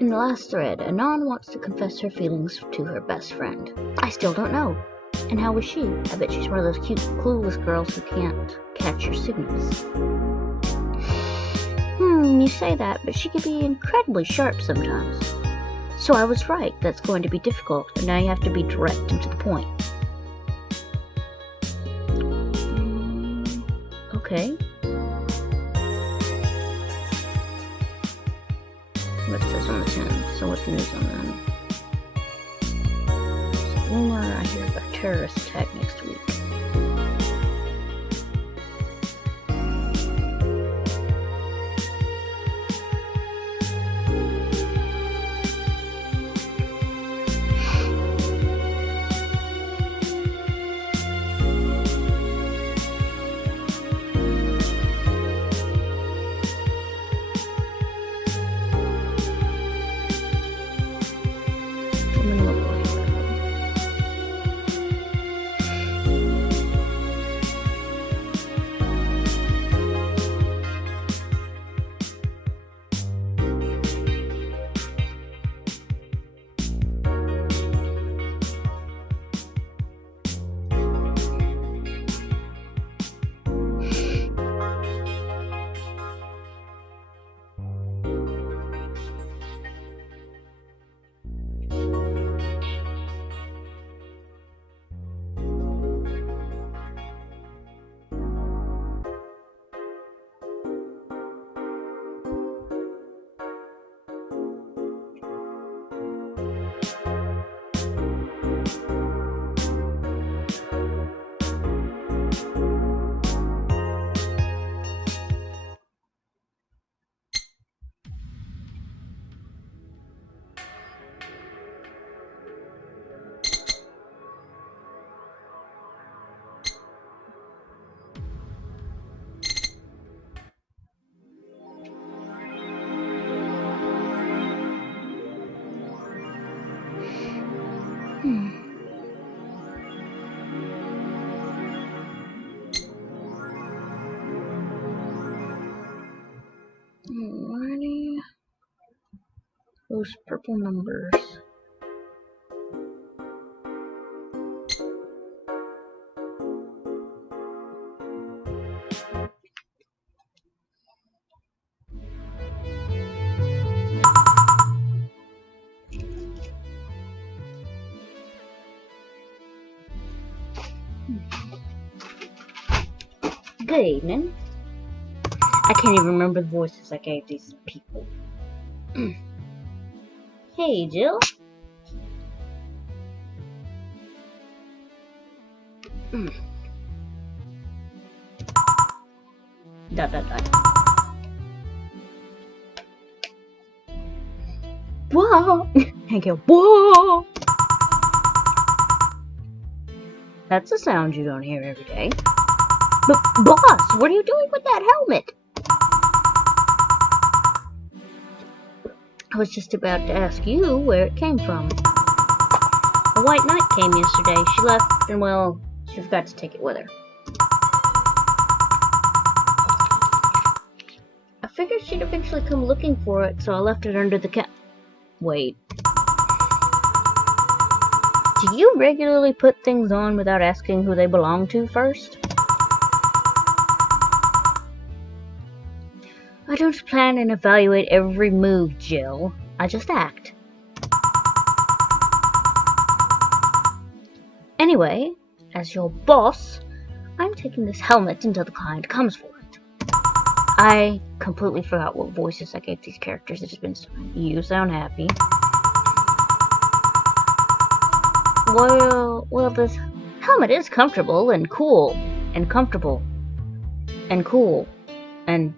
In the last thread, Anon wants to confess her feelings to her best friend. I still don't know. And how was she? I bet she's one of those cute, clueless girls who can't catch your signals. You say that, but she can be incredibly sharp sometimes. So I was right, that's going to be difficult, and now you have to be direct and to the point. Okay. What says on the 10th? So what's the news on them? There's a rumor I hear about a terrorist attack next week. Alrighty. Those purple numbers. Good evening. I can't even remember the voices I gave these people. Hey, Jill. Dot. Whoa! I go, whoa! That's a sound you don't hear every day. But, boss, what are you doing with that helmet? I was just about to ask you where it came from. A white knight came yesterday. She left, and well, she forgot to take it with her. I figured she'd eventually come looking for it, so I left it under the Wait. Do you regularly put things on without asking who they belong to first? I don't plan and evaluate every move, Jill. I just act. Anyway, as your boss, I'm taking this helmet until the client comes for it. I completely forgot what voices I gave these characters. It's been you sound happy. Well, this helmet is comfortable and cool and comfortable and cool and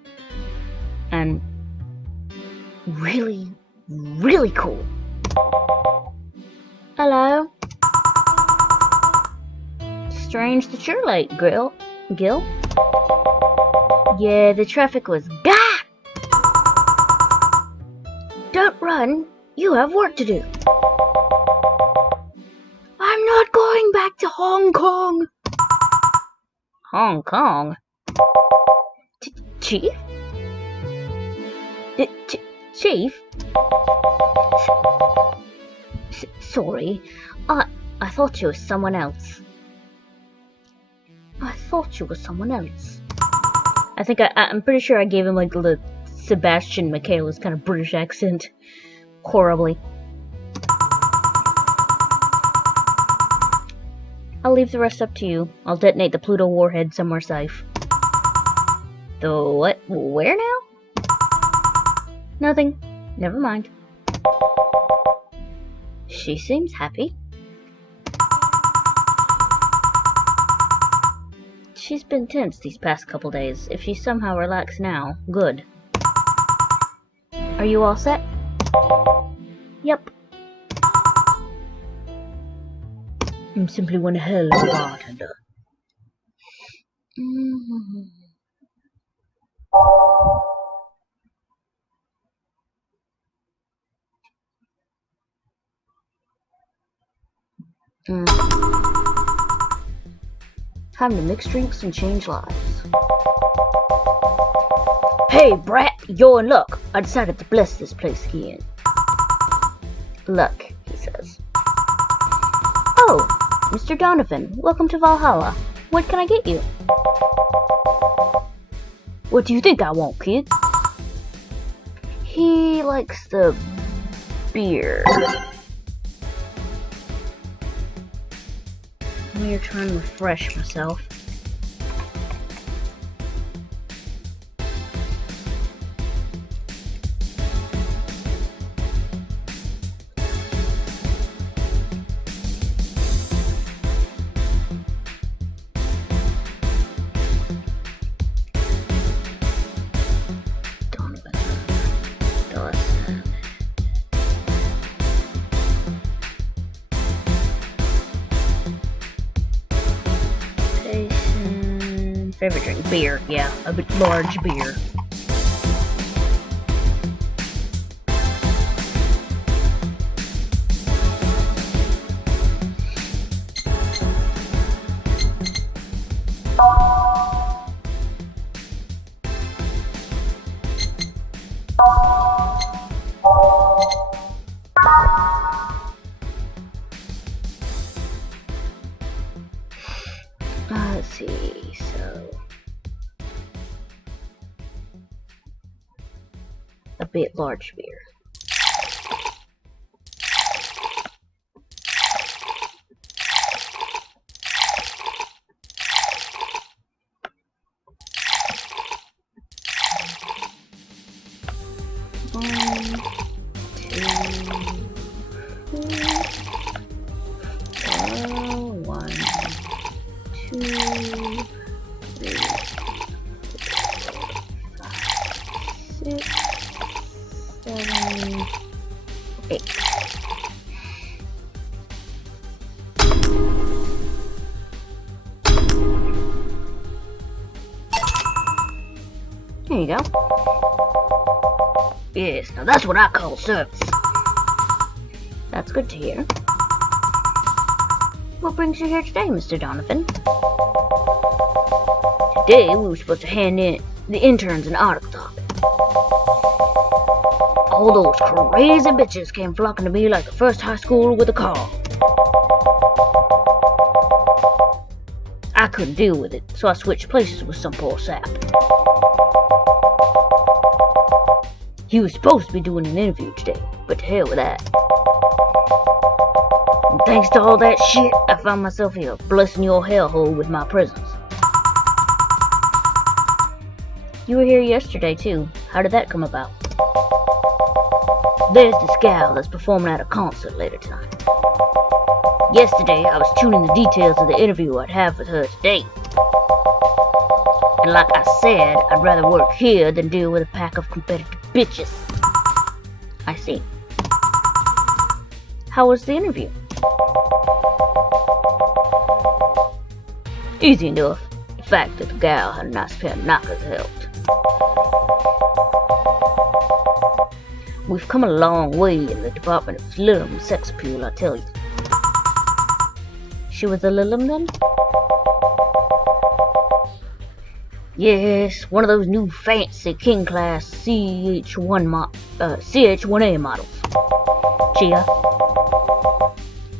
really, really cool. Hello? Strange that you're late, Gil. Yeah, the traffic was Gah! Don't run. You have work to do. I'm not going back to Hong Kong. Hong Kong? Chief? Chief? Sorry. I thought you were someone else. I think I'm pretty sure I gave him like the Sebastian Michaelis kind of British accent. Horribly. I'll leave the rest up to you. I'll detonate the Pluto warhead somewhere safe. The what? Where now? Nothing. Never mind. She seems happy. She's been tense these past couple days. If she's somehow relaxed now, good. Are you all set? Yep. I'm simply one hell of a bartender. Time to mix drinks and change lives. Hey, brat, you're in luck. I decided to bless this place again. Luck, he says. Oh, Mr. Donovan, welcome to Valhalla. What can I get you? What do you think I want, kid? He likes the beer. I'm here trying to refresh myself. Favorite drink? Beer, yeah. A bit large beer. Let's see, so a bit large beer. There you go. Yes, now that's what I call service. That's good to hear. What brings you here today, Mr. Donovan? Today we were supposed to hand in the interns an article topic. All those crazy bitches came flocking to me like the first high school with a car. I couldn't deal with it, so I switched places with some poor sap. He was supposed to be doing an interview today, but to hell with that. And thanks to all that shit, I found myself here, blessing your hellhole with my presence. You were here yesterday, too. How did that come about? There's this gal that's performing at a concert later tonight. Yesterday, I was tuning the details of the interview I'd have with her today. And like I said, I'd rather work here than deal with a pack of competitive bitches. I see. How was the interview? Easy enough. The fact that the gal had a nice pair of knockers helped. We've come a long way in the department of Lilum sex appeal, I tell you. She was a Lilum then? Yes, one of those new fancy King class CH1A models. Chia,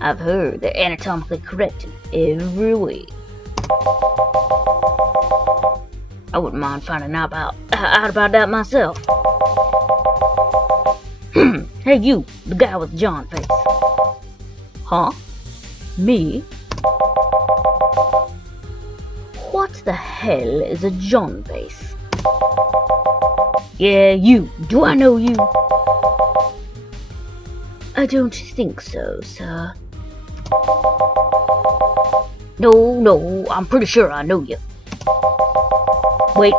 I've heard they're anatomically correct in every way. I wouldn't mind finding out about that myself. Hey you, the guy with the John face. Huh? Me? What the hell is a John face? Yeah, you. Do I know you? I don't think so, sir. No, I'm pretty sure I know you. Wait.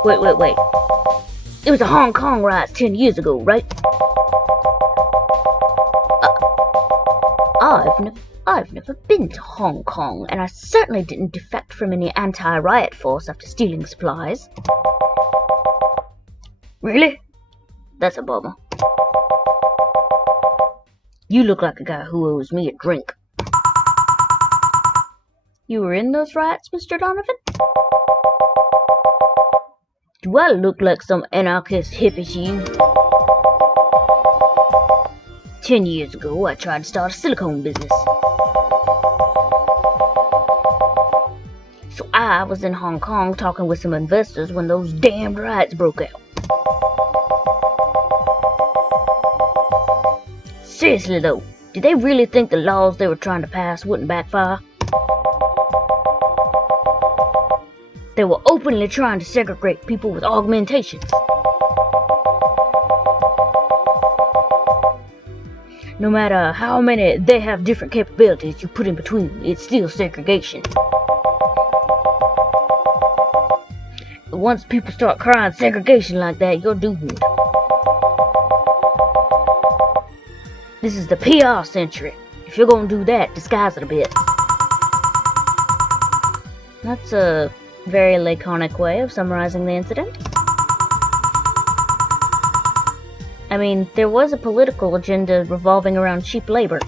It was the Hong Kong riots 10 years ago, right? I've never been to Hong Kong, and I certainly didn't defect from any anti-riot force after stealing supplies. Really? That's a bummer. You look like a guy who owes me a drink. You were in those riots, Mr. Donovan? Do I look like some anarchist hippie to you? 10 years ago, I tried to start a silicone business. So I was in Hong Kong talking with some investors when those damned riots broke out. Seriously though, did they really think the laws they were trying to pass wouldn't backfire? They were openly trying to segregate people with augmentations. No matter how many they have different capabilities you put in between, it's still segregation. Once people start crying segregation like that, you're doomed. This is the PR century. If you're gonna do that, disguise it a bit. That's a very laconic way of summarizing the incident. I mean, there was a political agenda revolving around cheap labor.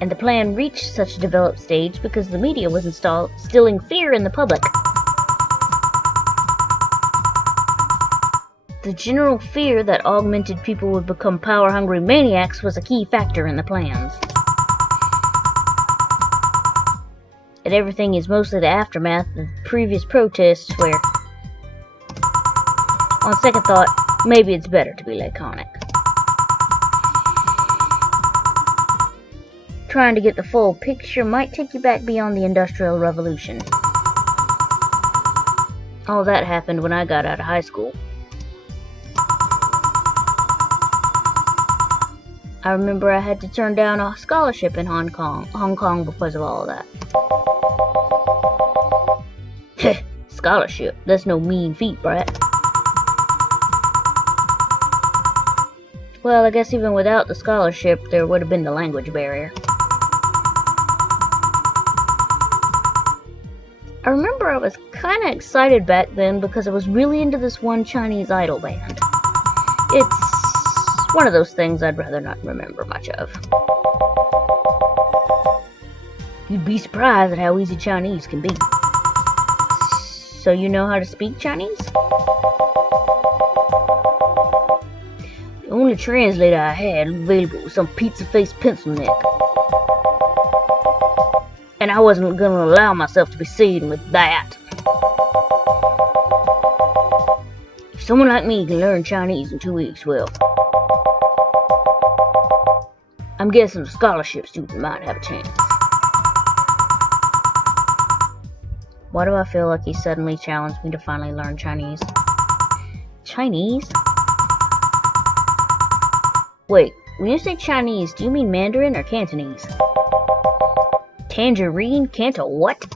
And the plan reached such a developed stage because the media was instilling fear in the public. The general fear that augmented people would become power-hungry maniacs was a key factor in the plans. And everything is mostly the aftermath of previous protests where, on second thought, maybe it's better to be laconic. Trying to get the full picture might take you back beyond the Industrial Revolution. All that happened when I got out of high school. I remember I had to turn down a scholarship in Hong Kong because of all of that. Heh, scholarship, that's no mean feat, brat. Well, I guess even without the scholarship, there would have been the language barrier. I remember I was kinda excited back then because I was really into this one Chinese idol band. It's one of those things I'd rather not remember much of. You'd be surprised at how easy Chinese can be. So you know how to speak Chinese? The only translator I had available was some pizza-faced pencil neck. And I wasn't gonna allow myself to be seen with that. If someone like me can learn Chinese in 2 weeks, well, I'm guessing a scholarship student might have a chance. Why do I feel like he suddenly challenged me to finally learn Chinese? Chinese? Wait, when you say Chinese, do you mean Mandarin or Cantonese? Tangerine? Canto what?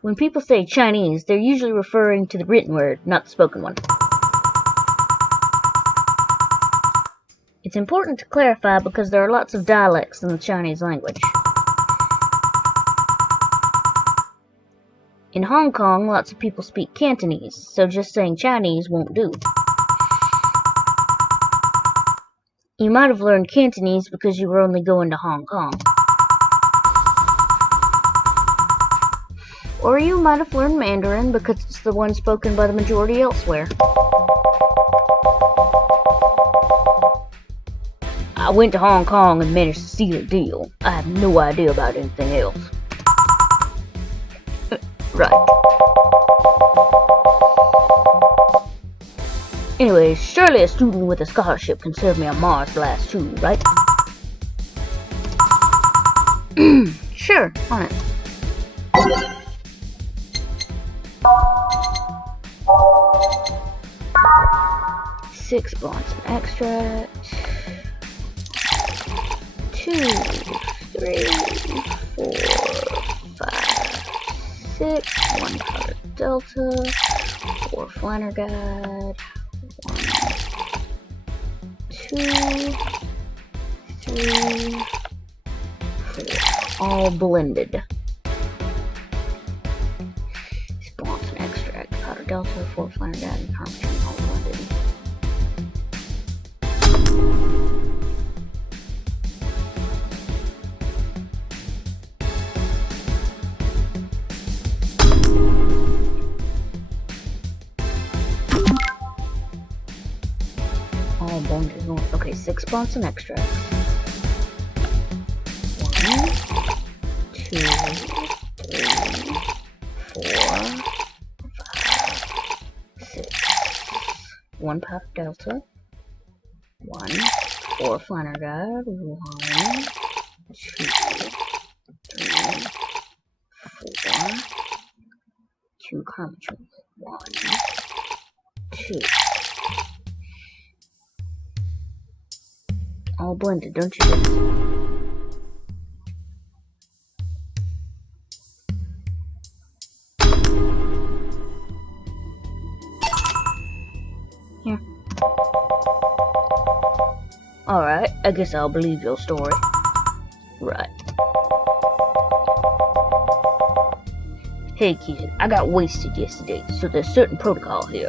When people say Chinese, they're usually referring to the written word, not the spoken one. It's important to clarify because there are lots of dialects in the Chinese language. In Hong Kong, lots of people speak Cantonese, so just saying Chinese won't do. You might have learned Cantonese because you were only going to Hong Kong. Or you might have learned Mandarin because it's the one spoken by the majority elsewhere. I went to Hong Kong and managed to seal a deal. I have no idea about anything else. Right. Anyway, surely a student with a scholarship can serve me on Mars Blast too, right? Sure, on it. Six bonds of extract. 2, 3, 4, 5, 6. 1 powder delta. 4 flanner guide. 1, 2, 3, 4. All blended. Bonds and extract. Powder delta. 4 flanner guide and combination all blended. All blended. Okay, 6 bonds and extract. 1, 2, 3, 4, 5, 6. 1 powder delta. 1, 4 flanner guide. 1, 2, 3, 4. 2 combination. 1, 2. All blended, don't you just... Here. Alright, I guess I'll believe your story. Right. Hey kid, I got wasted yesterday, so there's certain protocol here.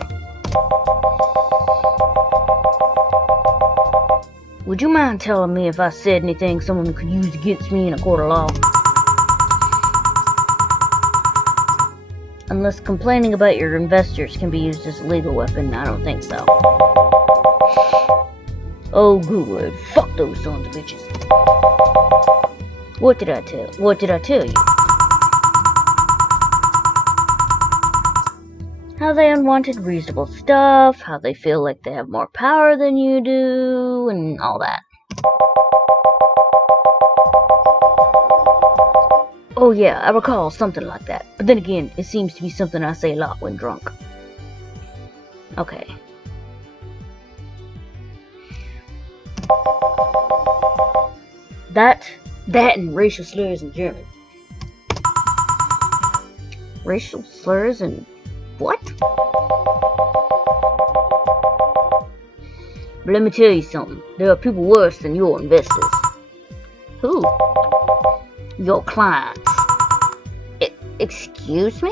Would you mind telling me if I said anything someone could use against me in a court of law? Unless complaining about your investors can be used as a legal weapon, I don't think so. Oh, good. Fuck those sons of bitches. What did I tell you? How they unwanted reasonable stuff, how they feel like they have more power than you do, and all that. Oh yeah, I recall something like that. But then again, it seems to be something I say a lot when drunk. Okay. That and racial slurs in German. Racial slurs in what? But let me tell you something. There are people worse than your investors. Who? Your clients. Excuse me?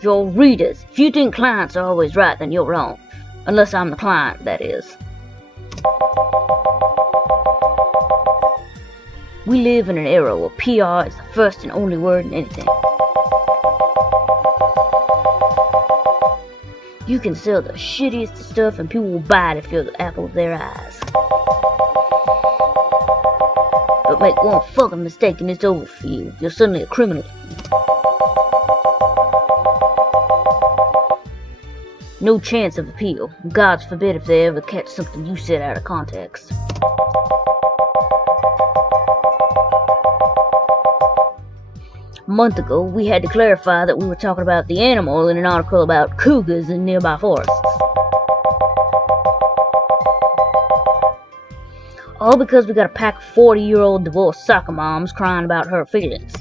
Your readers. If you think clients are always right, then you're wrong. Unless I'm the client, that is. We live in an era where PR is the first and only word in anything. You can sell the shittiest of stuff and people will buy it if you're the apple of their eyes. But make one fucking mistake and it's over for you. You're suddenly a criminal. No chance of appeal. God forbid if they ever catch something you said out of context. A month ago, we had to clarify that we were talking about the animal in an article about cougars in nearby forests. All because we got a pack of 40-year-old divorced soccer moms crying about her feelings.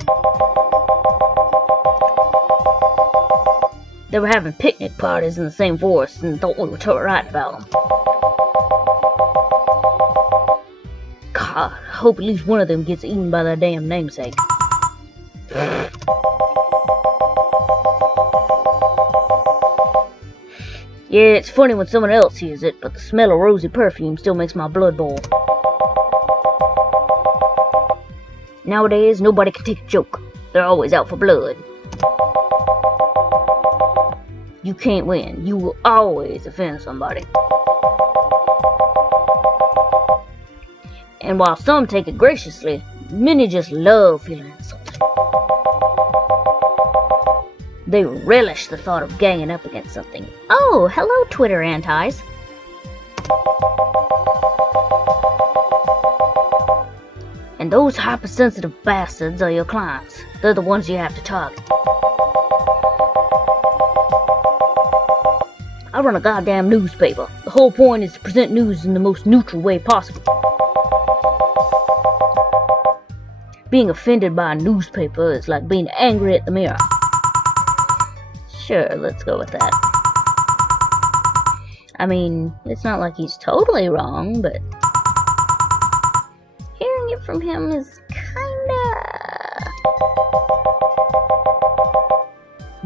They were having picnic parties in the same forest and thought we were right about them. God, I hope at least one of them gets eaten by their damn namesake. Yeah, it's funny when someone else hears it, but the smell of rosy perfume still makes my blood boil. Nowadays, nobody can take a joke. They're always out for blood. You can't win. You will always offend somebody. And while some take it graciously, many just love feeling insulted. They relish the thought of ganging up against something. Oh, hello, Twitter antis. And those hypersensitive bastards are your clients. They're the ones you have to target. I run a goddamn newspaper. The whole point is to present news in the most neutral way possible. Being offended by a newspaper is like being angry at the mirror. Sure, let's go with that. I mean, it's not like he's totally wrong, but hearing it from him is kinda...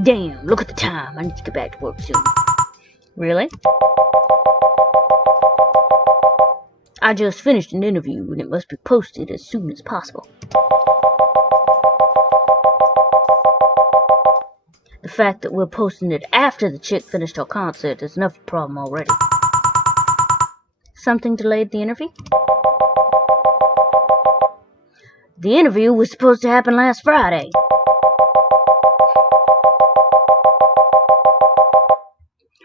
Damn, look at the time. I need to get back to work soon. Really? I just finished an interview and it must be posted as soon as possible. The fact that we're posting it after the chick finished her concert is enough problem already. Something delayed the interview? The interview was supposed to happen last Friday.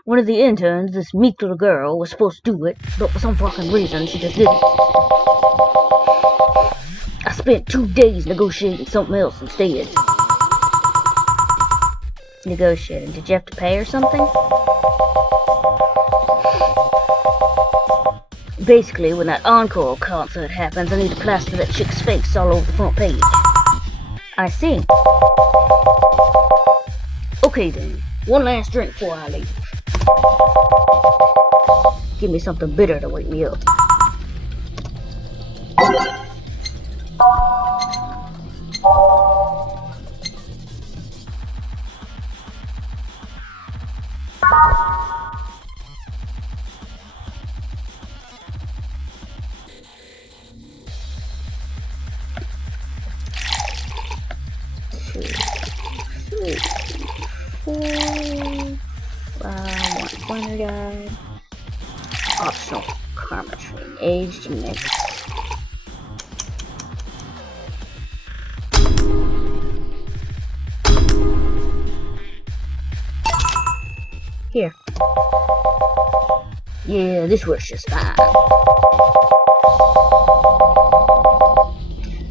One of the interns, this meek little girl, was supposed to do it, but for some fucking reason she just didn't. I spent 2 days negotiating something else instead. Negotiating? Did you have to pay or something? Basically, when that encore concert happens, I need to plaster that chick's face all over the front page. I see. Okay then, one last drink before I leave. Give me something bitter to wake me up. One guy. Optional karma tree. Aged mix. Here. Yeah, this works just fine.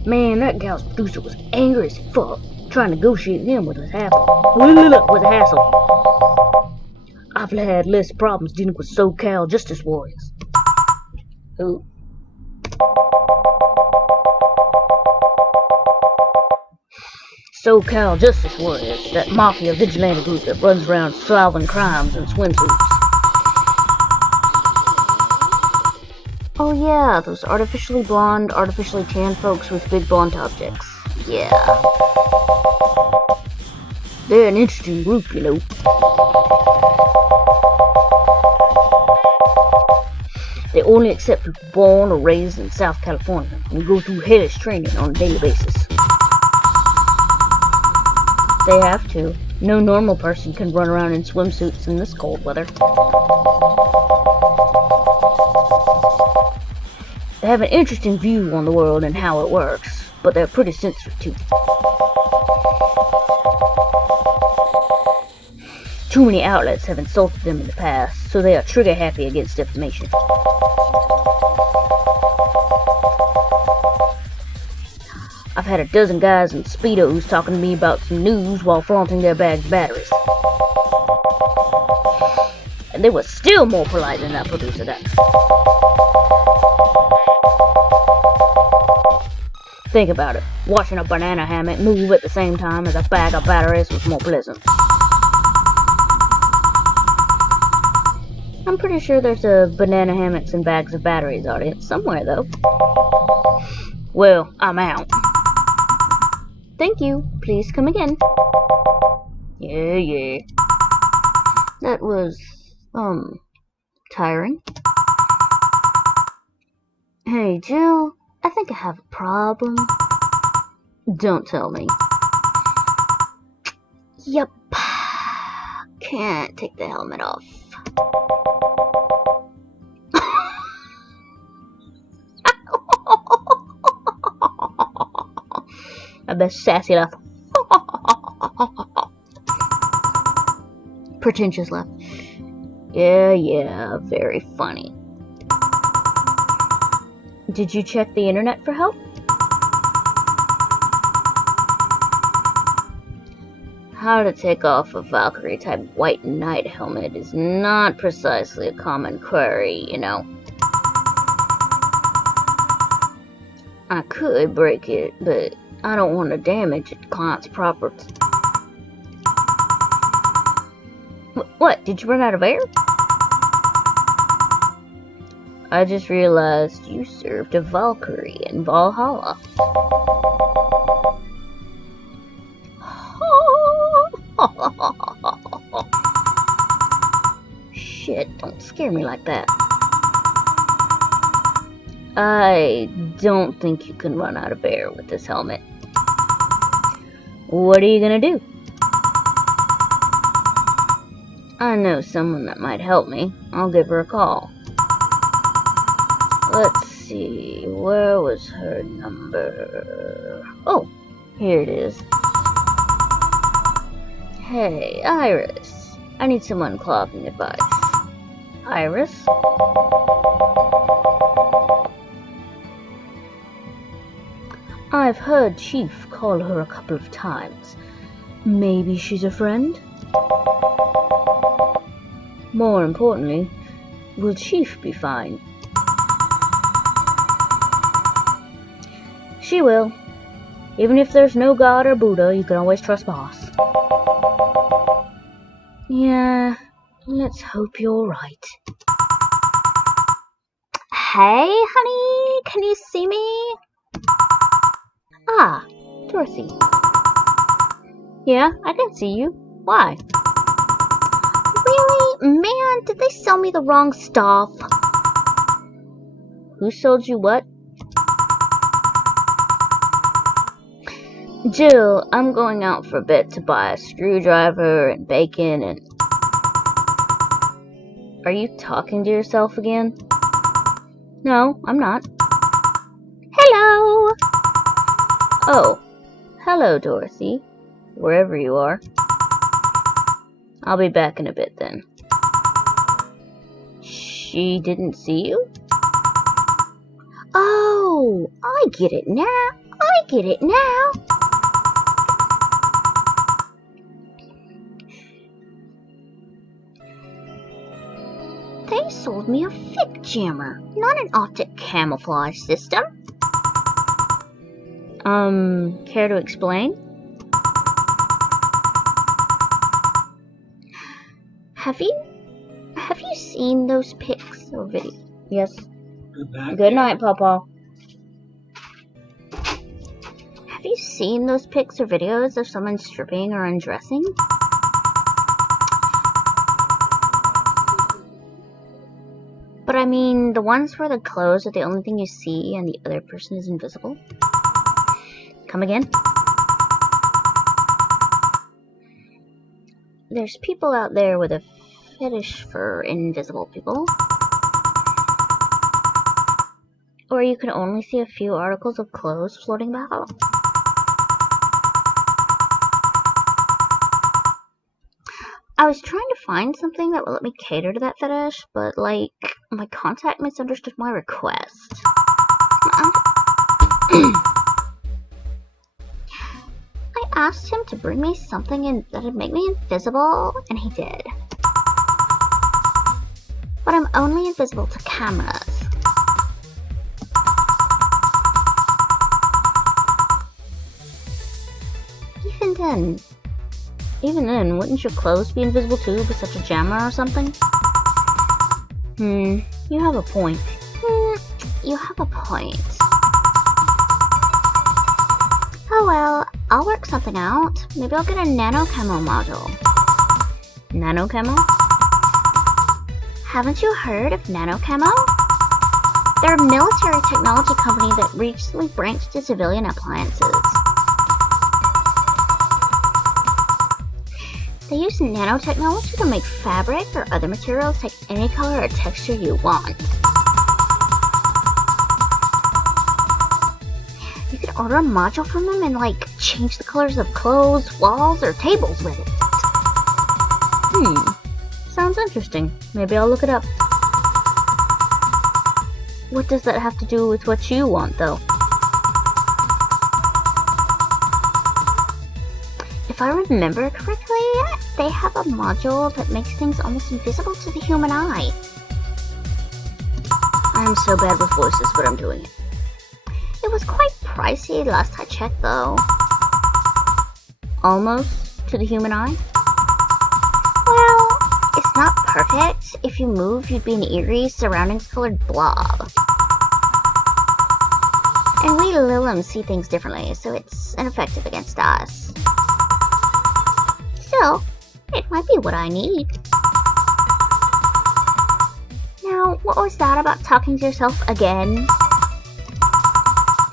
Man, that gal's producer was angry as fuck. Trying to negotiate him with a hassle. I've had less problems dealing with SoCal Justice Warriors. Who? SoCal Justice Warriors, that mafia vigilante group that runs around solving crimes in swimsuits. Oh yeah, those artificially blonde, artificially tan folks with big blunt objects. Yeah. They're an interesting group, you know. They only accept people born or raised in South California and go through hellish training on a daily basis. They have to. No normal person can run around in swimsuits in this cold weather. They have an interesting view on the world and how it works, but they're pretty sensitive too. Too many outlets have insulted them in the past, so they are trigger happy against defamation. I've had a dozen guys in Speedos talking to me about some news while flaunting their bagged batteries. And they were still more polite than that producer does. Think about it. Watching a banana hammock move at the same time as a bag of batteries was more pleasant. I'm pretty sure there's a banana hammocks and bags of batteries audience somewhere, though. Well, I'm out. Thank you. Please come again. Yeah. That was, tiring. Hey, Jill, I think I have a problem. Don't tell me. Yep. Can't take the helmet off. I bet sassy laugh. Pretentious laugh. Yeah, very funny. Did you check the internet for help? How to take off a Valkyrie-type white knight helmet is not precisely a common query, you know. I could break it, but I don't want to damage a client's property. What? Did you run out of air? I just realized you served a Valkyrie in Valhalla. Shit, don't scare me like that. I don't think you can run out of air with this helmet. What are you gonna do? I know someone that might help me. I'll give her a call. Let's see, where was her number? Oh, here it is. Hey, Iris. I need some unclogging advice. Iris? I've heard Chief call her a couple of times. Maybe she's a friend? More importantly, will Chief be fine? She will. Even if there's no God or Buddha, you can always trust Boss. Yeah, let's hope you're right. Hey, honey, can you see me? Ah, Dorothy. Yeah, I can see you. Why? Really? Man, did they sell me the wrong stuff? Who sold you what? Jill, I'm going out for a bit to buy a screwdriver and bacon and... Are you talking to yourself again? No, I'm not. Hello! Oh, hello, Dorothy. Wherever you are. I'll be back in a bit then. She didn't see you? Oh, I get it now. I get it now. They sold me a fig jammer, not an optic camouflage system. Care to explain? Have you seen those pics or videos? Yes. Good night, Papa. Have you seen those pics or videos of someone stripping or undressing? But I mean, the ones where the clothes are the only thing you see and the other person is invisible? Come again? There's people out there with a fetish for invisible people. Or you can only see a few articles of clothes floating about. I was trying to find something that would let me cater to that fetish, but like, my contact misunderstood my request. I asked him to bring me something that'd make me invisible, and he did. But I'm only invisible to cameras. Even then, wouldn't your clothes be invisible too with such a jammer or something? You have a point. You have a point. Oh well, I'll work something out. Maybe I'll get a nano camo module. Nano camo? Haven't you heard of nano camo? They're a military technology company that recently branched to civilian appliances. They use nanotechnology to make fabric or other materials take any color or texture you want. You could order a module from them and, like, change the colors of clothes, walls, or tables with it. Sounds interesting. Maybe I'll look it up. What does that have to do with what you want, though? If I remember correctly, they have a module that makes things almost invisible to the human eye. I'm so bad with voices, but I'm doing it. It was quite pricey last I checked, though. Almost to the human eye? Well, it's not perfect. If you move, you'd be an eerie, surroundings-colored blob. And we Lilum see things differently, so it's ineffective against us. Still, it might be what I need. Now, what was that about talking to yourself again?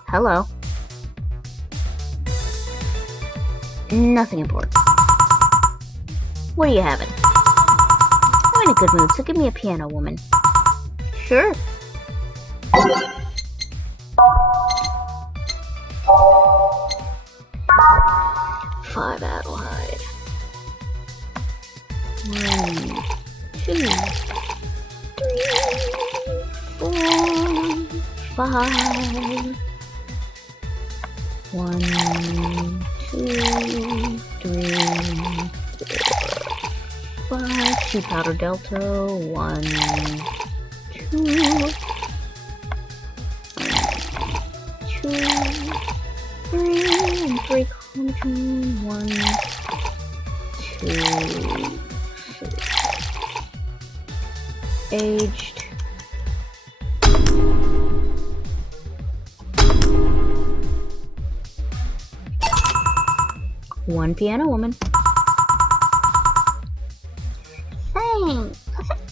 Hello. Nothing important. What are you having? I'm in a good mood, so give me a piano, woman. Sure. Five Adelheid. 1, 2, 3, 4, 5. 1, 2, 3, 4, 5. 2 powder delta. 1, 2, 3, and 3 conjure. 1, 2, 3. Aged. One piano woman.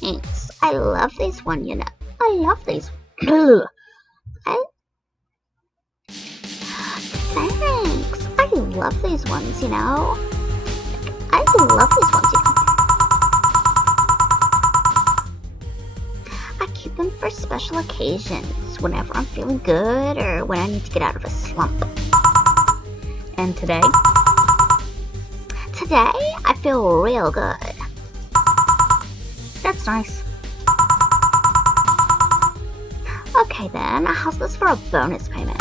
Thanks. I love these one, you know. I love these. Thanks. I love these ones, you know. I love these ones, you know. I keep them for special occasions, whenever I'm feeling good or when I need to get out of a slump. And today? Today, I feel real good. That's nice. Okay then, how's this for a bonus payment?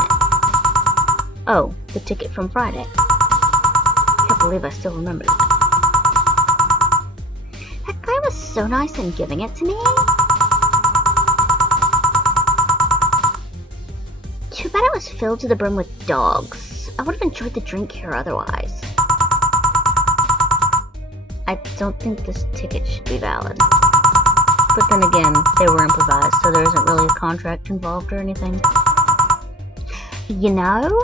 Oh, the ticket from Friday. Can't believe I still remember that. That guy was so nice in giving it to me. Too bad it was filled to the brim with dogs. I would have enjoyed the drink here otherwise. I don't think this ticket should be valid. But then again, they were improvised, so there isn't really a contract involved or anything. You know?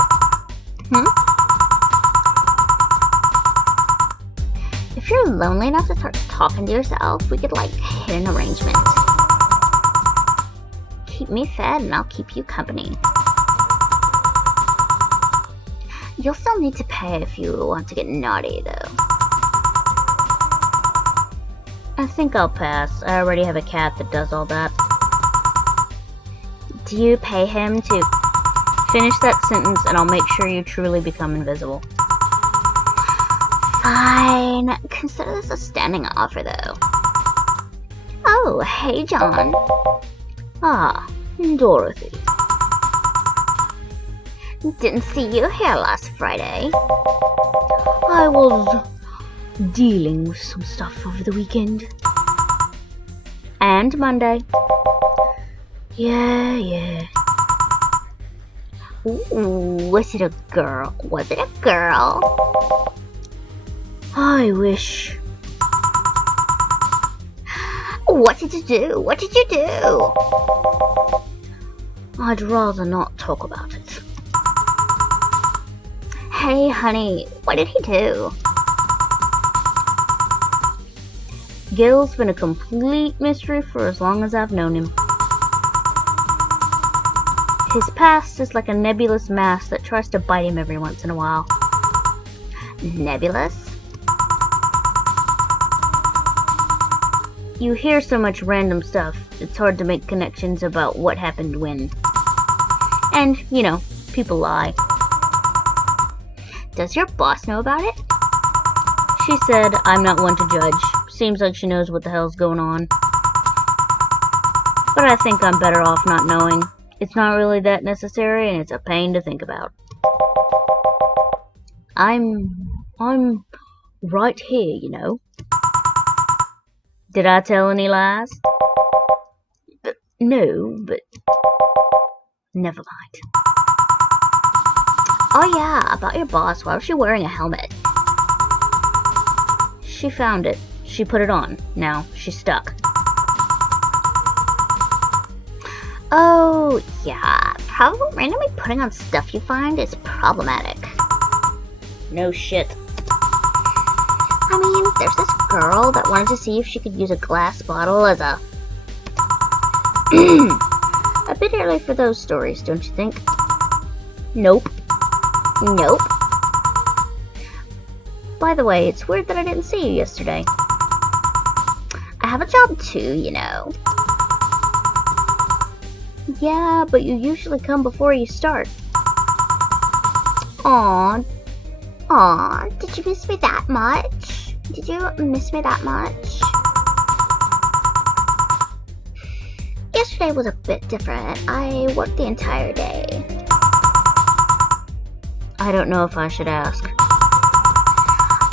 If you're lonely enough to start talking to yourself, we could, like, hit an arrangement. Keep me fed and I'll keep you company. You'll still need to pay if you want to get naughty, though. I think I'll pass. I already have a cat that does all that. Do you pay him to... Finish that sentence and I'll make sure you truly become invisible. Fine. Consider this a standing offer, though. Oh, hey, John. Ah, Dorothy. Didn't see you here last Friday. I was dealing with some stuff over the weekend. And Monday. Yeah. Ooh, was it a girl? Was it a girl? I wish. What did you do? What did you do? I'd rather not talk about it. Hey, honey, what did he do? Gil's been a complete mystery for as long as I've known him. His past is like a nebulous mass that tries to bite him every once in a while. Nebulous? You hear so much random stuff, it's hard to make connections about what happened when. And, you know, people lie. Does your boss know about it? She said, I'm not one to judge. Seems like she knows what the hell's going on. But I think I'm better off not knowing. It's not really that necessary, and it's a pain to think about. I'm right here, you know. Did I tell any lies? No, but never mind. Oh yeah, about your boss. Why was she wearing a helmet? She found it. She put it on. Now she's stuck. Oh yeah, probably randomly putting on stuff you find is problematic. No shit. I mean, there's this girl that wanted to see if she could use a glass bottle as a... A bit early for those stories, don't you think? Nope. Nope. By the way, it's weird that I didn't see you yesterday. I have a job too, you know. Yeah, but you usually come before you start. Aw, did you miss me that much? Did you miss me that much? Yesterday was a bit different. I worked the entire day. I don't know if I should ask.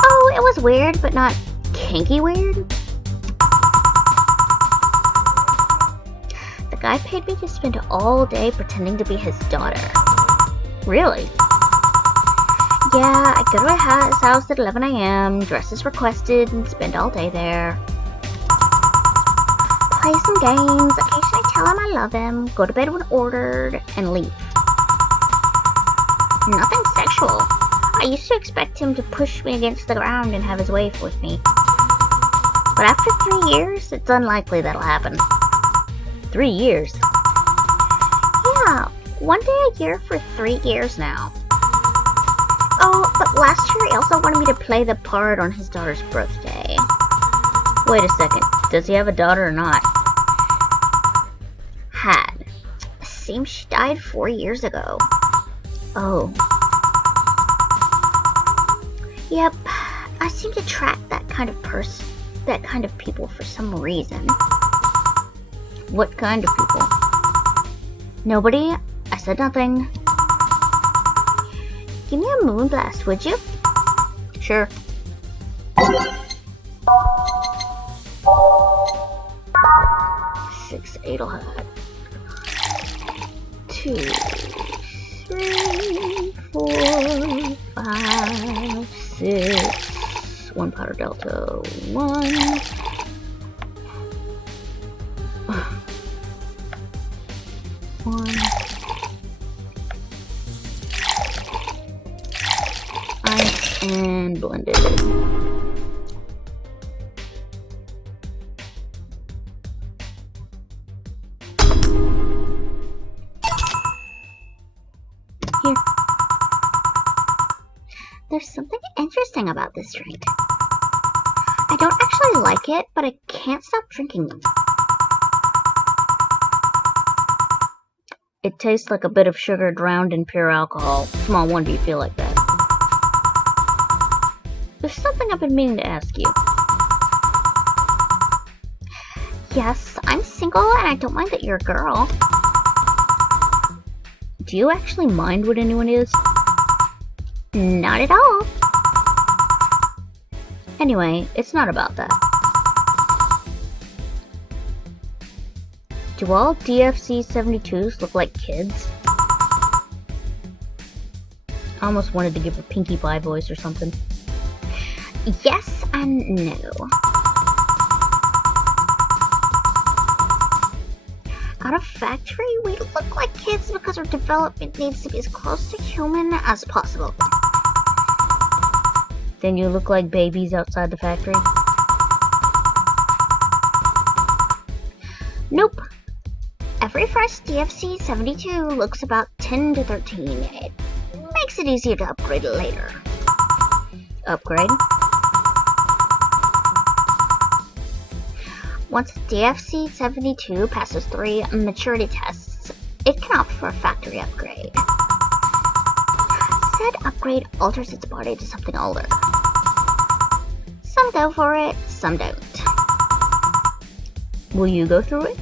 Oh, it was weird, but not kinky weird. The guy paid me to spend all day pretending to be his daughter. Really? Yeah, I go to his house at 11 a.m., dress as requested, and spend all day there. Play some games, occasionally tell him I love him, go to bed when ordered, and leave. Nothing sexual. I used to expect him to push me against the ground and have his way with me. But after 3 years, it's unlikely that'll happen. 3 years? Yeah, 1 day a year for 3 years now. Oh, but last year he also wanted me to play the part on his daughter's birthday. Wait a second, does he have a daughter or not? Had. Seems she died 4 years ago. Oh. Yep, I seem to track that kind of people for some reason. What kind of people? Nobody. I said nothing. Give me a moon blast, would you? Sure. 6, 8'll have. 2, 3, 4, 5, 6. 1 powder delta. 1. Ice and blended. Here. There's something interesting about this drink. I don't actually like it, but I can't stop drinking them. It tastes like a bit of sugar drowned in pure alcohol. Small wonder you feel like that. There's something I've been meaning to ask you. Yes, I'm single and I don't mind that you're a girl. Do you actually mind what anyone is? Not at all. Anyway, it's not about that. Do all DFC-72s look like kids? I almost wanted to give a Pinkie Pie voice or something. Yes and no. At a factory, we look like kids because our development needs to be as close to human as possible. Then you look like babies outside the factory? Nope. Every fresh DFC-72 looks about 10 to 13. It makes it easier to upgrade later. Upgrade? Once DFC-72 passes 3 maturity tests, it can opt for a factory upgrade. Said upgrade alters its body to something older. Some go for it, some don't. Will you go through it?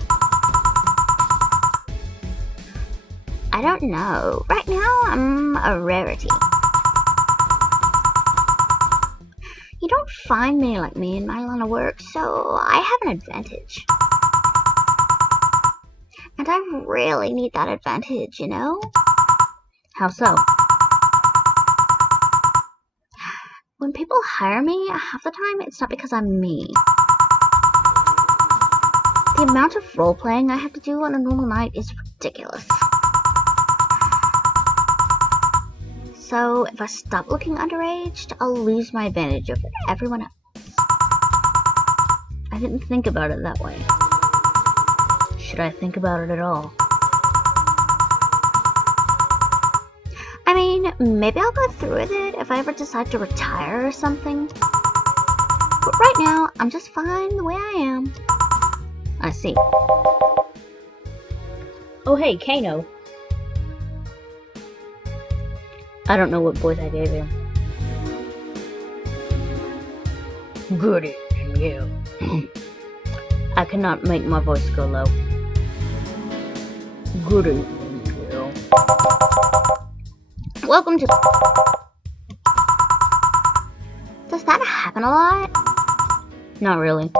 I don't know. Right now, I'm a rarity. You don't find many like me in my line of work, so I have an advantage. And I really need that advantage, you know? How so? When people hire me, half the time it's not because I'm me. The amount of role-playing I have to do on a normal night is ridiculous. So if I stop looking underaged, I'll lose my advantage over everyone else. I didn't think about it that way. Should I think about it at all? I mean, maybe I'll go through with it if I ever decide to retire or something. But right now, I'm just fine the way I am. I see. Oh hey, Kano. I don't know what voice I gave him. Good evening, you. I cannot make my voice go low. Good evening, you. Welcome to... Does that happen a lot? Not really.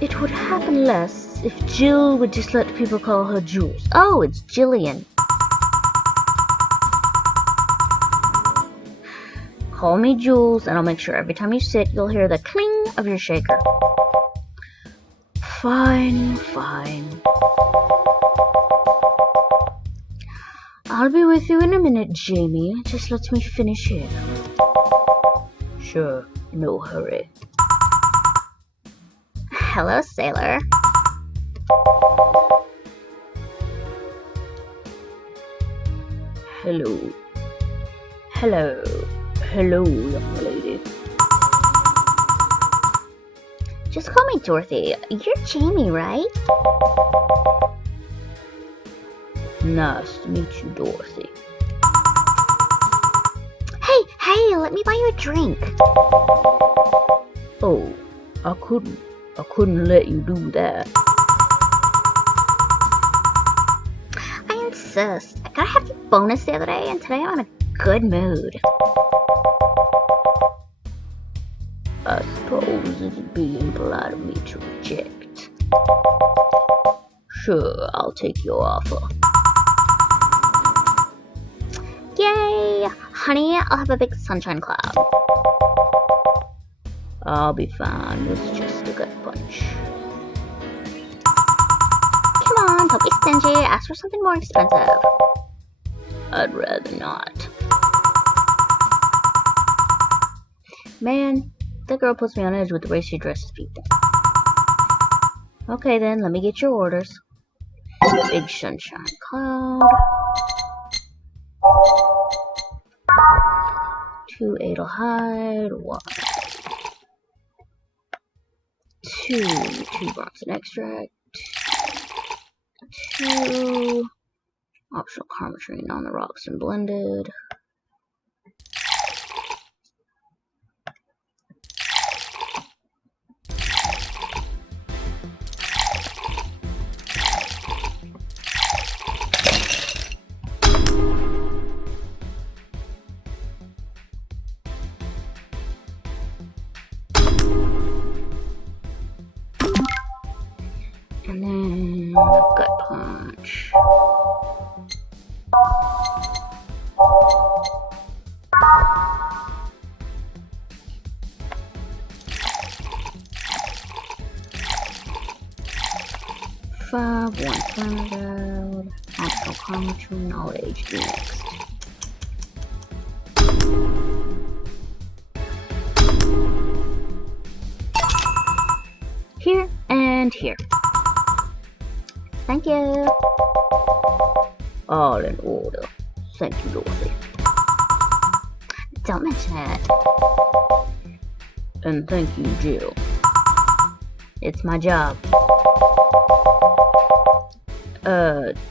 It would happen less if Jill would just let people call her Jules. Oh, it's Jillian. Call me Jules, and I'll make sure every time you sit, you'll hear the cling of your shaker. Fine, fine. I'll be with you in a minute, Jamie. Just let me finish here. Sure, no hurry. Hello, sailor. Hello. Hello. Hello, young lady. Just call me Dorothy. You're Jamie, right? Nice to meet you, Dorothy. Hey, let me buy you a drink. Oh, I couldn't let you do that. I insist. I gotta have a bonus the other day, and today I'm in a good mood. I suppose it'd be impolite of me to reject. Sure, I'll take your offer. Yay! Honey, I'll have a big sunshine cloud. I'll be fine. It's just a gut punch. Come on, don't be stingy. Ask for something more expensive. I'd rather not. Man, that girl puts me on edge with the way she dresses people. Okay then, let me get your orders. Big sunshine cloud. 2 Adelhyde, 1. 2 Bronson extract. 2 optional carmetrine on the rocks and blended. And then gut punch. Five, 1 Flamingold, optional carmetrine, all HD next. Here and here. thank you. All in order. Thank you, Dorothy. Don't mention it. And thank you, Jill. It's my job.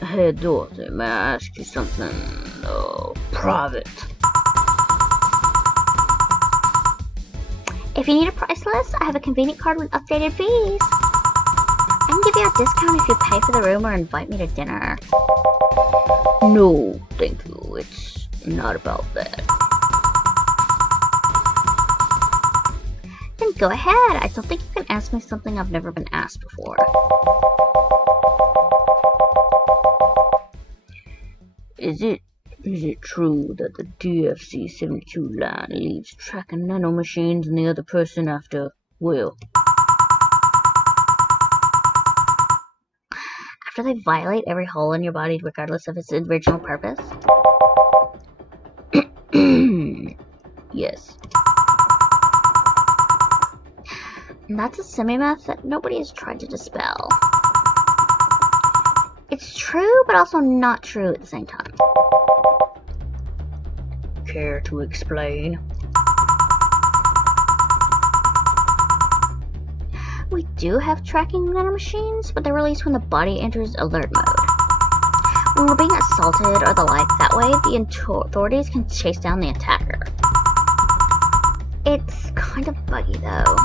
Hey Dorothy, may I ask you something, private? If you need a price list, I have a convenient card with updated fees. I can give you a discount if you pay for the room or invite me to dinner. No, thank you. It's not about that. Then go ahead. I don't think you can ask me something I've never been asked before. Is it true that the DFC-72 line leaves tracking nanomachines in the other person after, well... After they violate every hole in your body regardless of its original purpose? Yes. And that's a semi-myth that nobody has tried to dispel. It's true, but also not true at the same time. Care to explain? We do have tracking nanomachines, but they're released when the body enters alert mode. When we're being assaulted or the like, that way the authorities can chase down the attacker. It's kind of buggy though.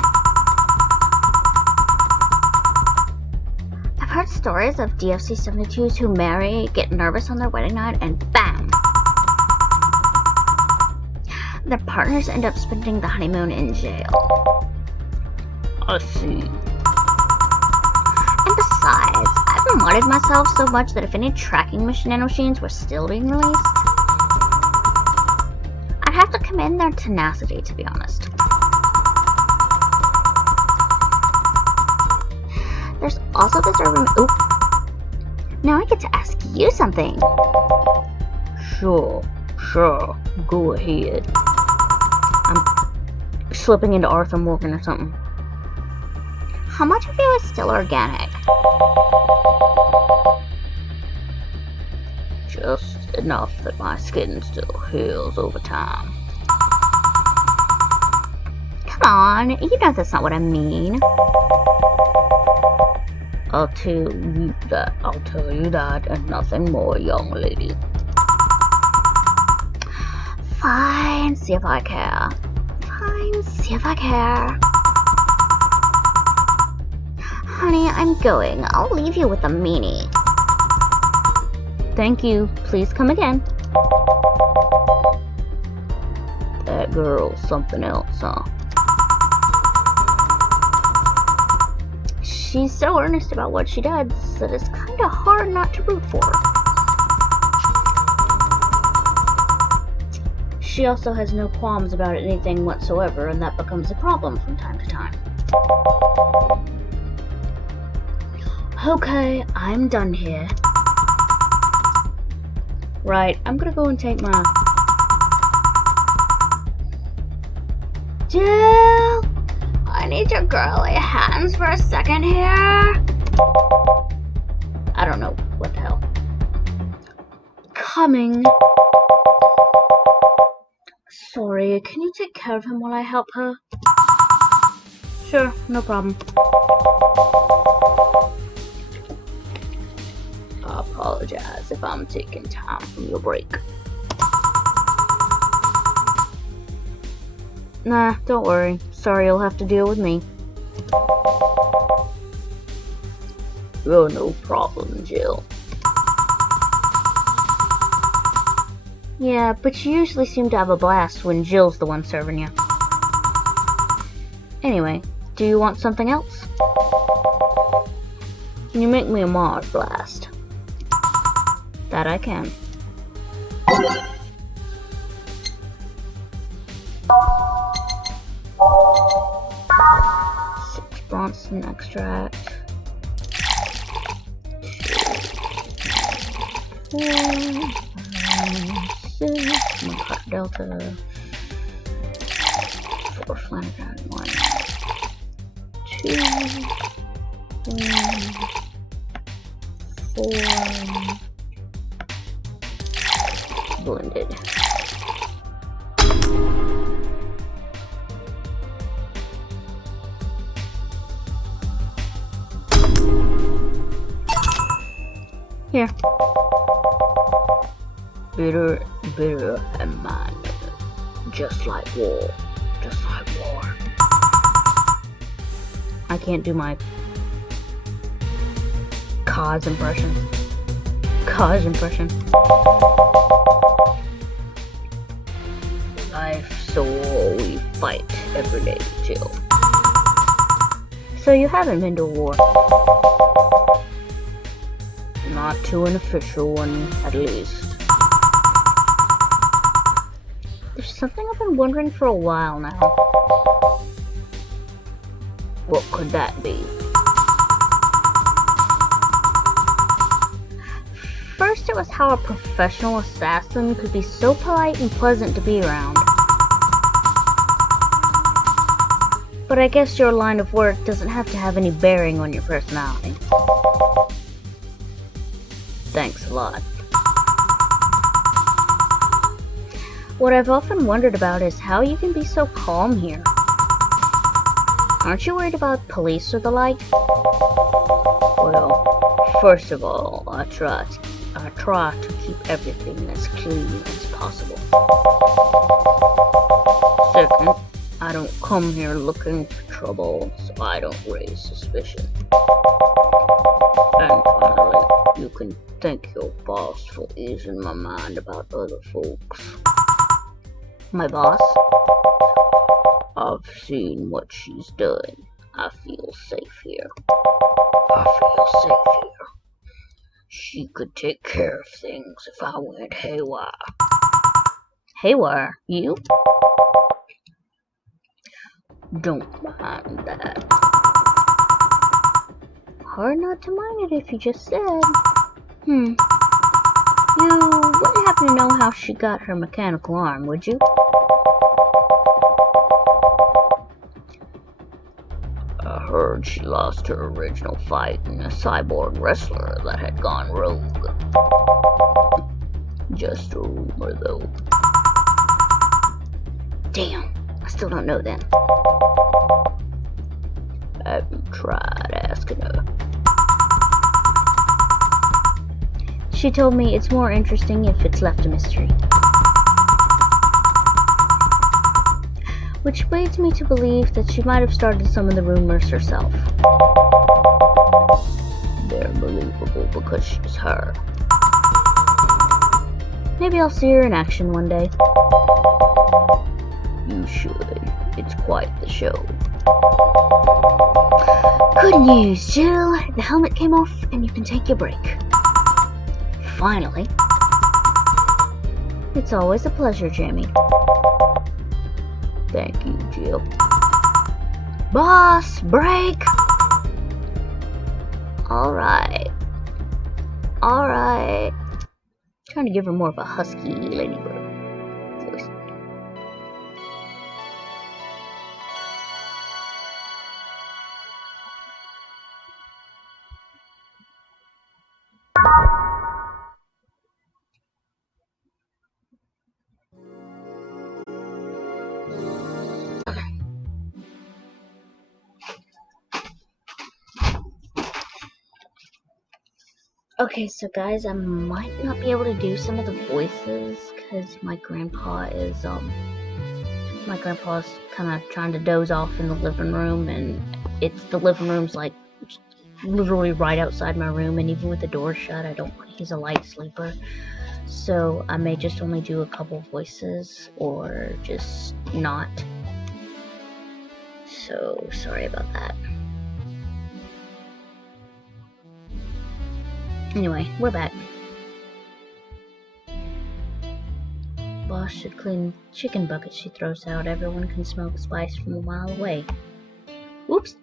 I've heard stories of DFC-72s who marry, get nervous on their wedding night, and bam! Their partners end up spending the honeymoon in jail. I see. And besides, I've modded myself so much that if any tracking nanomachines were still being released, I'd have to commend their tenacity, to be honest. There's also this urban... Oop. Now I get to ask you something. Sure. Go ahead. I'm slipping into Arthur Morgan or something. How much of you is still organic? Just enough that my skin still heals over time. Come on, you know that's not what I mean. I'll tell you that and nothing more, young lady. Fine, see if I care. Honey, I'm going. I'll leave you with a meanie. Thank you. Please come again. That girl's something else, huh? She's so earnest about what she does that it's kinda hard not to root for her. She also has no qualms about anything whatsoever, and that becomes a problem from time to time. Okay, I'm done here. Right, I'm gonna go and take my... Jill! I need your girly hands for a second here. I don't know what the hell. Coming. Sorry, can you take care of him while I help her? Sure, no problem. I apologize if I'm taking time from your break. Nah, don't worry. Sorry you'll have to deal with me. Oh, no problem, Jill. Yeah, but you usually seem to have a blast when Jill's the one serving you. Anyway, do you want something else? Can you make me a Mars blast? That I can. Bronson extract. 4, 6, Montauk Delta. 4 Flanagan, 1, 2, 3, 4. Blended. Bitter, bitter and mine. Just like war. Just like war. I can't do my cause impression. Cause impression. Life, so we fight every day till. So you haven't been to a war? Not to an official one, at least. There's something I've been wondering for a while now. What could that be? First it was how a professional assassin could be so polite and pleasant to be around. But I guess your line of work doesn't have to have any bearing on your personality. Thanks a lot. What I've often wondered about is how you can be so calm here. Aren't you worried about police or the like? Well, first of all, I try to keep everything as clean as possible. Second, I don't come here looking for trouble, so I don't raise suspicion. And finally, you can thank your boss for easing my mind about other folks. My boss? I've seen what she's done. I feel safe here. She could take care of things if I went haywire. Haywire? You? Don't mind that. Hard not to mind it if you just said. You wouldn't happen to know how she got her mechanical arm, would you? I heard she lost her original fight in a cyborg wrestler that had gone rogue. Just a rumor, though. Damn, I still don't know then. Have you tried asking her? She told me it's more interesting if it's left a mystery. Which leads me to believe that she might have started some of the rumors herself. They're believable because she's her. Maybe I'll see her in action one day. You should. It's quite the show. Good news, Jill. The helmet came off and you can take your break. Finally. It's always a pleasure, Jamie. Thank you, Jill. Boss, break! Alright. Trying to give her more of a husky ladybird voice. Okay, so guys, I might not be able to do some of the voices because my grandpa's kind of trying to doze off in the living room, and the living room's like literally right outside my room, and even with the door shut, he's a light sleeper, so I may just only do a couple voices or just not. So sorry about that. Anyway, we're back. Boss should clean chicken buckets she throws out. Everyone can smell the spice from a mile away. Whoops!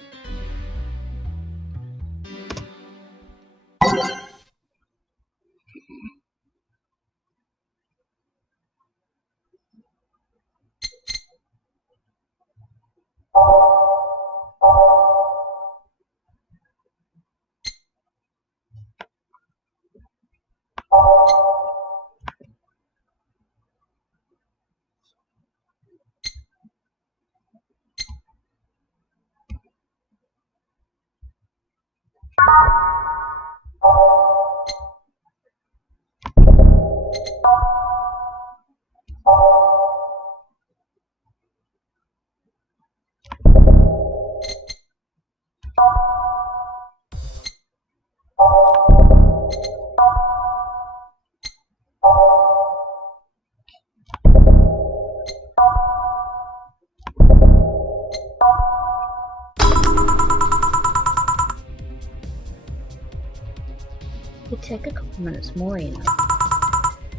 It'd take a couple minutes more, you know.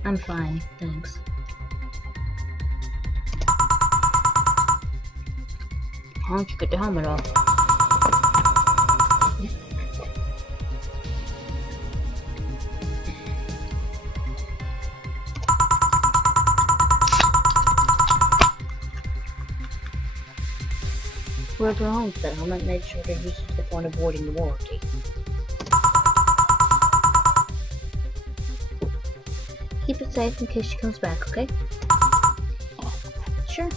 I'm fine, thanks. Why don't you get the helmet off? Whoever owns that helmet made sure to use it to the point of avoiding the warranty. Keep it safe in case she comes back, okay? Sure.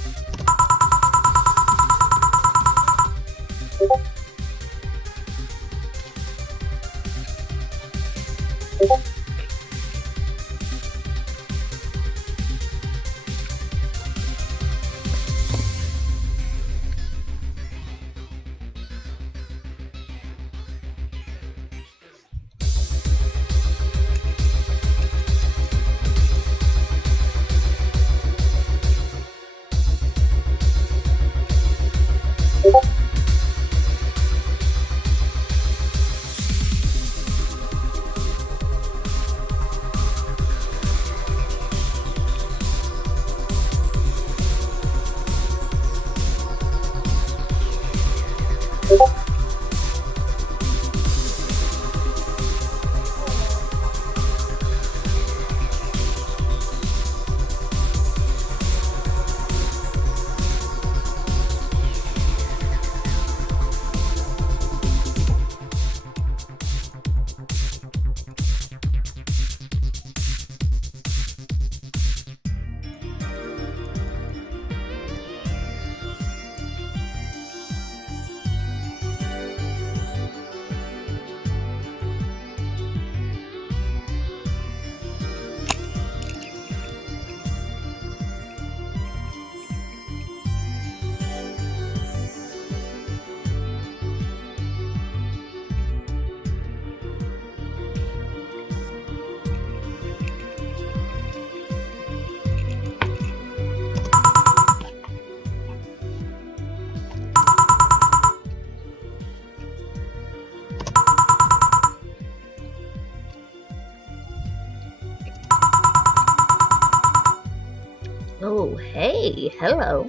Oh, hey, hello.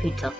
Pizza.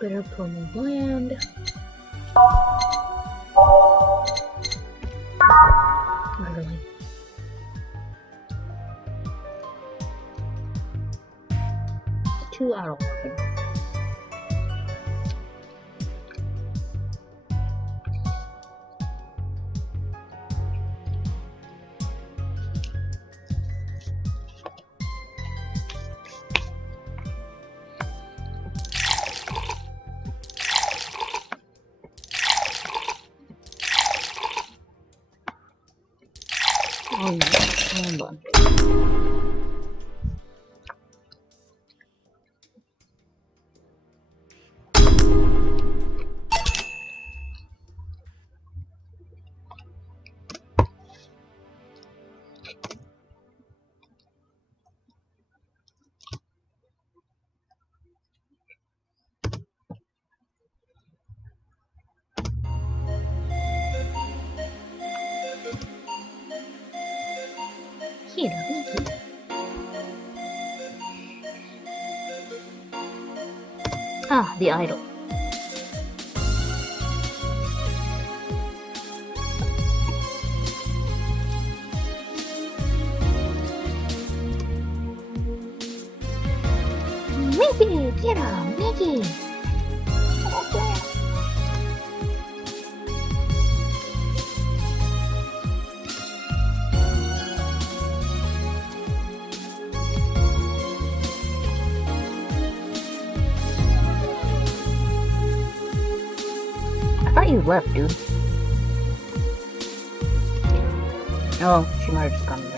Better pull my land. I don't want him. Hold on. Here, Mickey. Ah, the idol. Mickey, get him, Mickey. I thought you left, dude. Oh, she might have just gone there.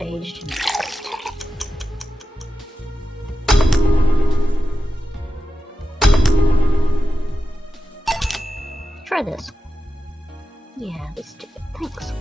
Aged next. Try this. Yeah, let's do it. Thanks.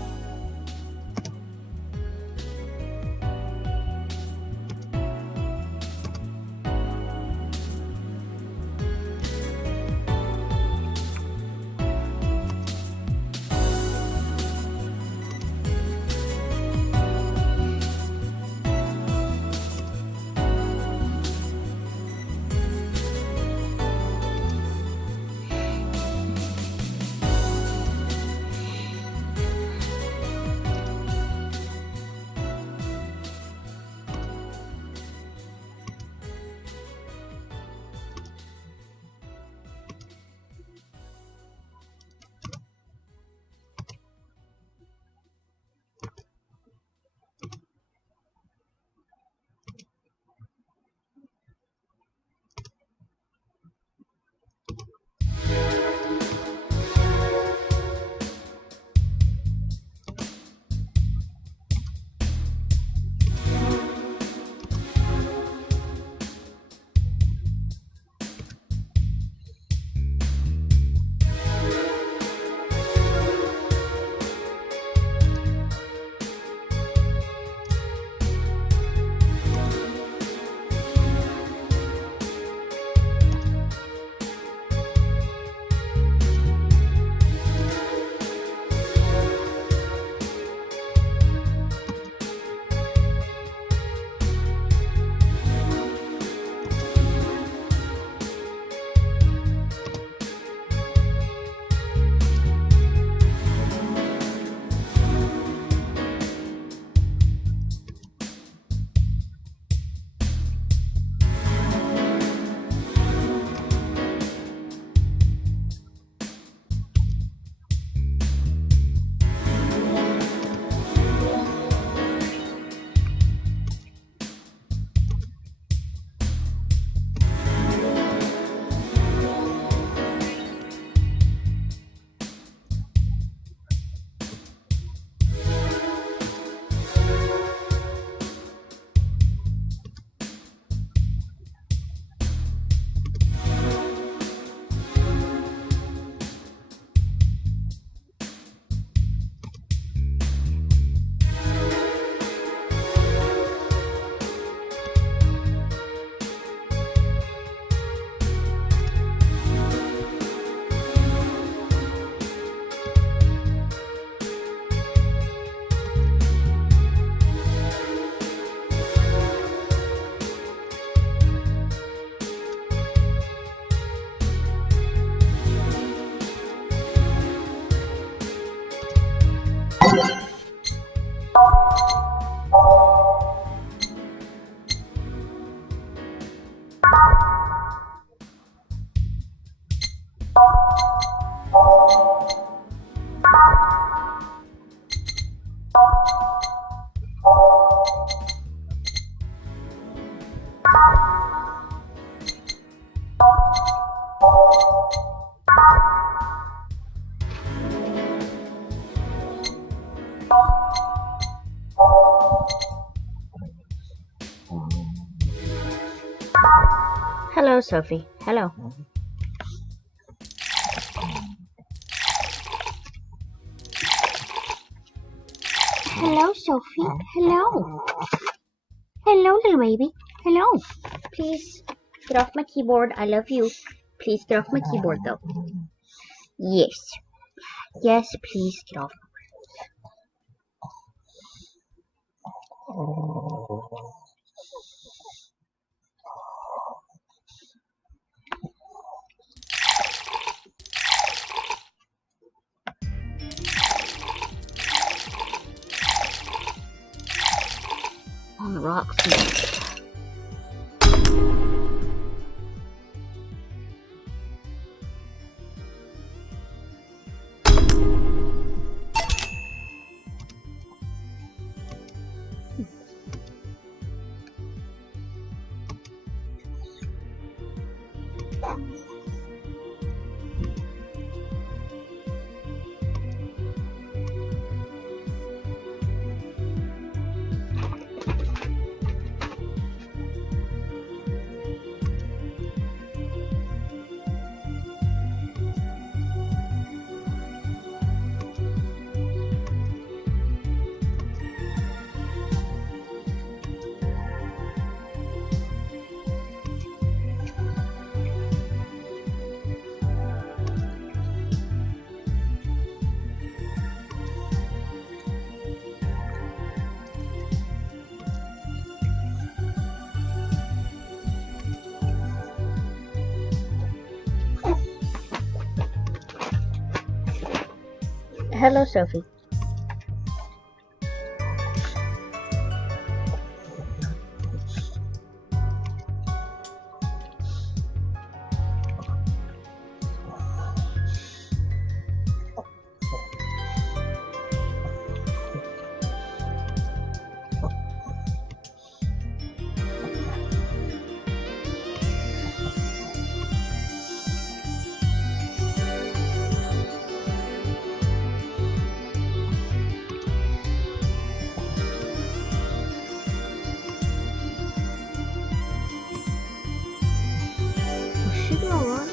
Hello, Sophie. Hello. Hello, Sophie. Hello. Hello, little baby. Hello. Please get off my keyboard. I love you. Please get off my keyboard, though. Yes. Yes, please get off. On the rocks. Hello, Sophie. Should be alright.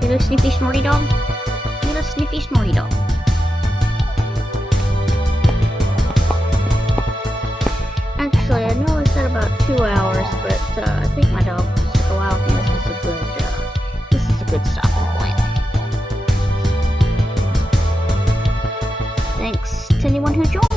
Little sniffy snorty dog. Little sniffy snorty dog. Actually, I know I said about 2 hours, but I think my dog wants to go out, and this is a good stopping point. Thanks to anyone who joined.